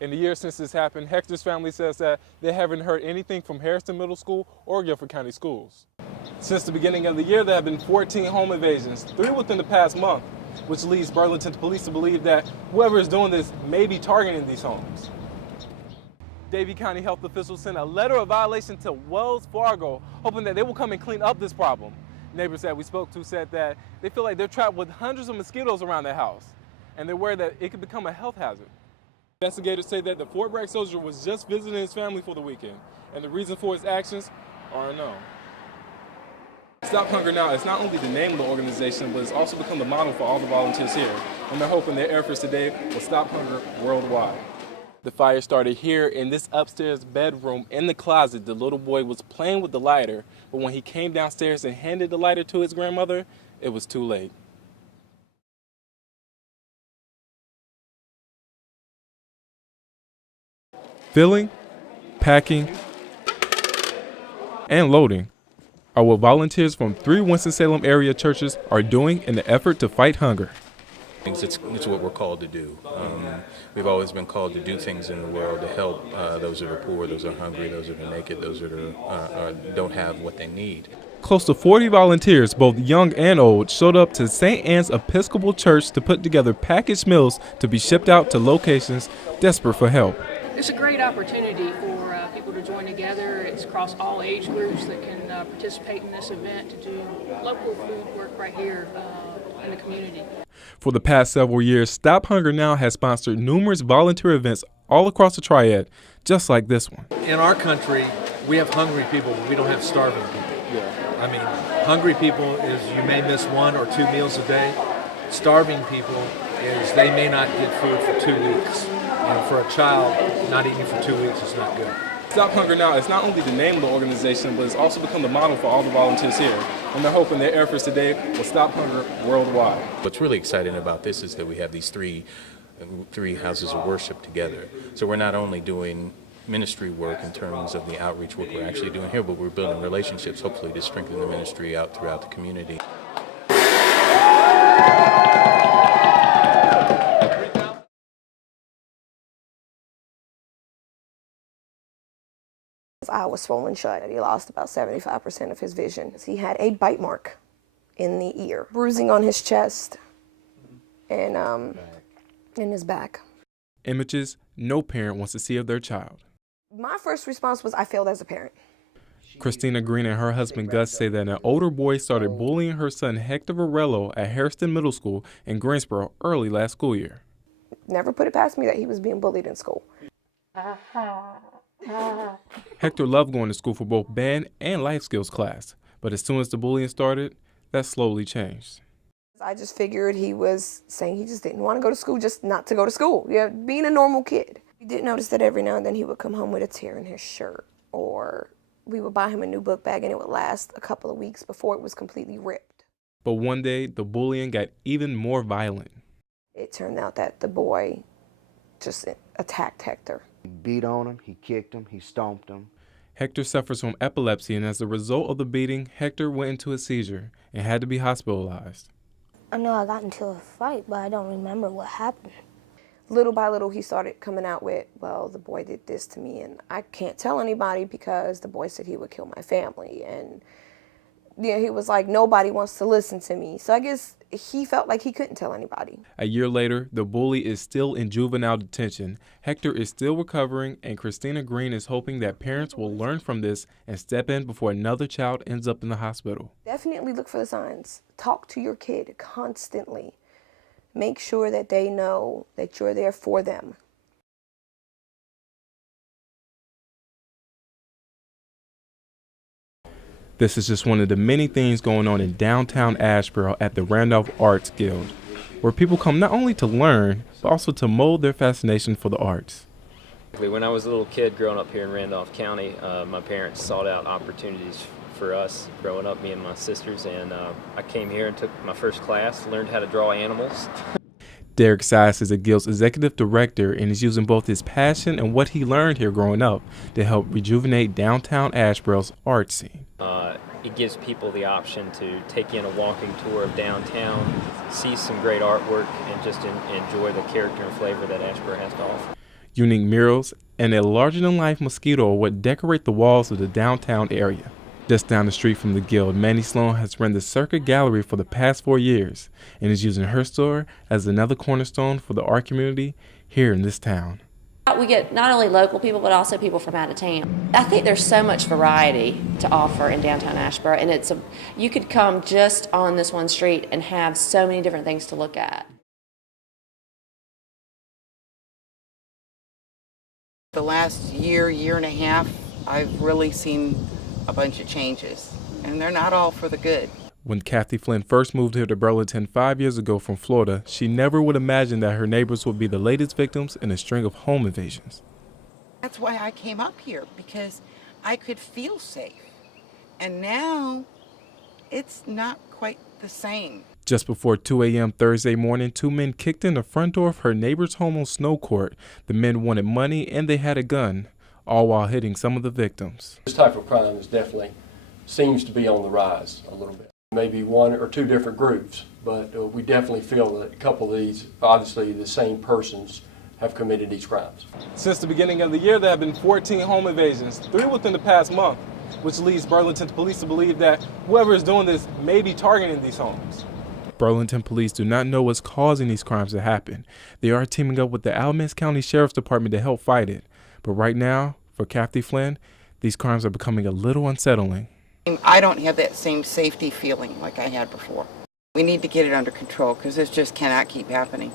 In the years since this happened, Hector's family says that they haven't heard anything from Harrison Middle School or Guilford County Schools. Since the beginning of the year, there have been 14 home invasions, 3 within the past month, which leads Burlington police to believe that whoever is doing this may be targeting these homes. Davie County health officials sent a letter of violation to Wells Fargo, hoping that they will come and clean up this problem. Neighbors that we spoke to said that they feel like they're trapped with hundreds of mosquitoes around their house, and they're worried that it could become a health hazard. Investigators say that the Fort Bragg soldier was just visiting his family for the weekend, and the reason for his actions are unknown. Stop Hunger Now is not only the name of the organization, but it's also become the model for all the volunteers here, and they're hoping their efforts today will stop hunger worldwide. The fire started here in this upstairs bedroom. In the closet, the little boy was playing with the lighter, but when he came downstairs and handed the lighter to his grandmother, it was too late. Filling, packing, and loading are what volunteers from 3 Winston-Salem area churches are doing in the effort to fight hunger. It's what we're called to do. We've always been called to do things in the world to help those that are poor, those that are hungry, those that are naked, those that don't have what they need. Close to 40 volunteers, both young and old, showed up to St. Anne's Episcopal Church to put together packaged meals to be shipped out to locations desperate for help. It's a great opportunity for people to join together. It's across all age groups that can participate in this event to do local food work right here in the community. For the past several years, Stop Hunger Now has sponsored numerous volunteer events all across the Triad, just like this one. In our country, we have hungry people, but we don't have starving people. Yeah. I mean, hungry people is you may miss 1 or 2 meals a day. Starving people is they may not get food for 2 weeks. And for a child, not eating for 2 weeks is not good. Stop Hunger Now is not only the name of the organization, but it's also become the model for all the volunteers here. And they're hoping their efforts today will stop hunger worldwide. What's really exciting about this is that we have these three houses of worship together. So we're not only doing ministry work in terms of the outreach work we're actually doing here, but we're building relationships, hopefully, to strengthen the ministry out throughout the community. His eye was swollen shut. He lost about 75% of his vision. He had a bite mark in the ear, bruising on his chest, and in his back. Images no parent wants to see of their child. My first response was, I failed as a parent. Christina Green and her husband Gus say that an older boy started bullying her son Hector Varello at Harrison Middle School in Greensboro early last school year. Never put it past me that he was being bullied in school. Hector loved going to school for both band and life skills class, but as soon as the bullying started, that slowly changed. I just figured he was saying he just didn't want to go to school, just not to go to school. Yeah, being a normal kid. We did notice that every now and then he would come home with a tear in his shirt, or we would buy him a new book bag and it would last a couple of weeks before it was completely ripped. But one day, the bullying got even more violent. It turned out that the boy just attacked Hector. He beat on him, he kicked him, he stomped him. Hector suffers from epilepsy, and as a result of the beating, Hector went into a seizure and had to be hospitalized. I know I got into a fight, but I don't remember what happened. Little by little, he started coming out with, well, the boy did this to me, and I can't tell anybody because the boy said he would kill my family. And yeah, he was like, nobody wants to listen to me. So I guess he felt like he couldn't tell anybody. A year later, the bully is still in juvenile detention. Hector is still recovering, and Christina Green is hoping that parents will learn from this and step in before another child ends up in the hospital. Definitely look for the signs. Talk to your kid constantly. Make sure that they know that you're there for them. This is just one of the many things going on in downtown Asheboro at the Randolph Arts Guild, where people come not only to learn, but also to mold their fascination for the arts. When I was a little kid growing up here in Randolph County, my parents sought out opportunities for us growing up, me and my sisters, and I came here and took my first class, learned how to draw animals. Derek Sias is the Guild's executive director and is using both his passion and what he learned here growing up to help rejuvenate downtown Asheboro's art scene. It gives people the option to take in a walking tour of downtown, see some great artwork, and just enjoy the character and flavor that Asheboro has to offer. Unique murals and a larger-than-life mosquito are what decorate the walls of the downtown area. Just down the street from the Guild, Manny Sloan has run the Circuit Gallery for the past 4 years and is using her store as another cornerstone for the art community here in this town. We get not only local people, but also people from out of town. I think there's so much variety to offer in downtown Asheboro, and you could come just on this one street and have so many different things to look at. The last year and a half, I've really seen a bunch of changes, and they're not all for the good. When Kathy Flynn first moved here to Burlington 5 years ago from Florida, she never would imagine that her neighbors would be the latest victims in a string of home invasions. That's why I came up here, because I could feel safe. And now, it's not quite the same. Just before 2 a.m. Thursday morning, 2 men kicked in the front door of her neighbor's home on Snow Court. The men wanted money and they had a gun, all while hitting some of the victims. This type of crime is definitely seems to be on the rise a little bit. Maybe one or two different groups, but we definitely feel that a couple of these, obviously the same persons, have committed these crimes. Since the beginning of the year, there have been 14 home invasions, 3 within the past month, which leads Burlington police to believe that whoever is doing this may be targeting these homes. Burlington police do not know what's causing these crimes to happen. They are teaming up with the Alamance County Sheriff's Department to help fight it. But right now, for Kathy Flynn, these crimes are becoming a little unsettling. I don't have that same safety feeling like I had before. We need to get it under control, because this just cannot keep happening.